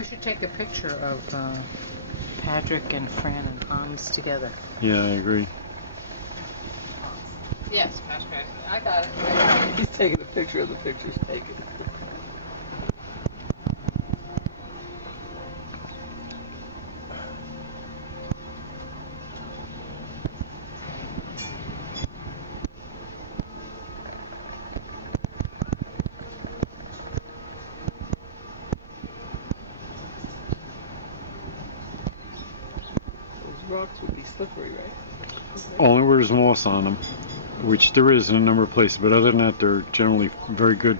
We should take a picture of Patrick and Fran and Hans together. Yeah, I agree. Yes, Patrick. I got it. He's taking a picture of the pictures taken. Those rocks would be slippery, right? Only where there's moss on them, which there is in a number of places, but other than that, they're generally very good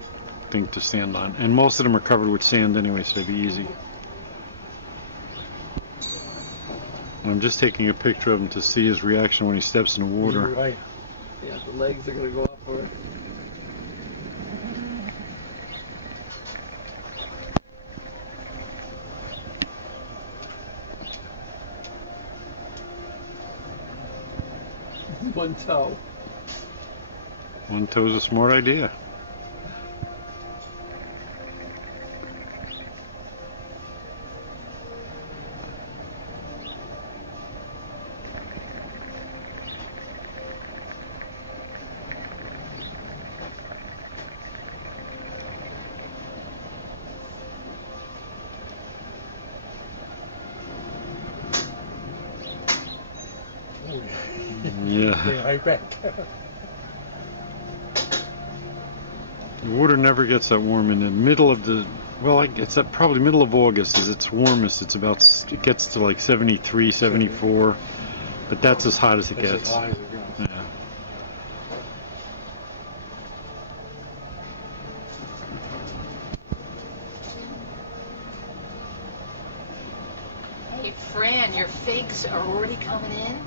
thing to stand on. And most of them are covered with sand anyway, so they'd be easy. I'm just taking a picture of him to see his reaction when he steps in the water. You're right. Yeah, the legs are going to go up for it. One toe. One toe's a smart idea. Yeah. Right back. The water never gets that warm in the middle of the, well, it's at probably middle of August is its warmest. It's about, it gets to like 73, 74, but that's as hot as it That's gets. as high as it goes. Yeah. Hey, Fran, your figs are already coming in?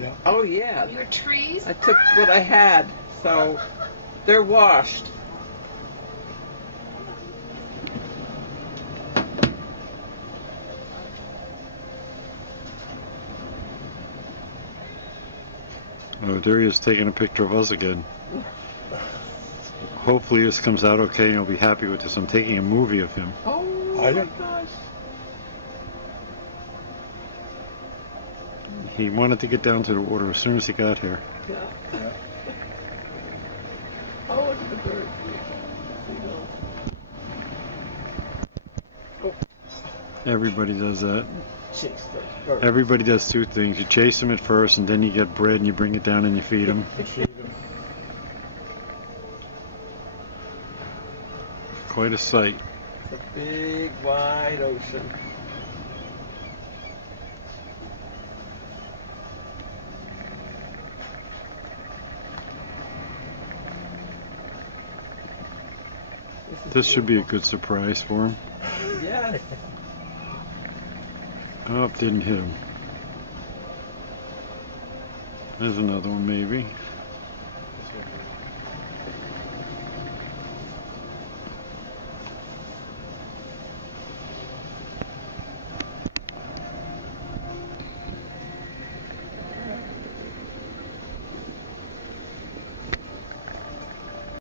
Yeah. Oh yeah, Your trees? I took what I had, so they're washed. Oh, there he is taking a picture of us again. Hopefully this comes out okay and he'll be happy with this. I'm taking a movie of him. Oh I my don't- gosh. He wanted to get down to the water as soon as he got here. Yeah. Yeah. Oh, look at the bird. Everybody does that. Chase those birds. Everybody does two things. You chase them at first and then you get bread and you bring it down and you feed them. Feed 'em. Quite a sight. It's a big, wide ocean. This should be a good surprise for him. Yes. Oh, didn't hit him. There's another one maybe.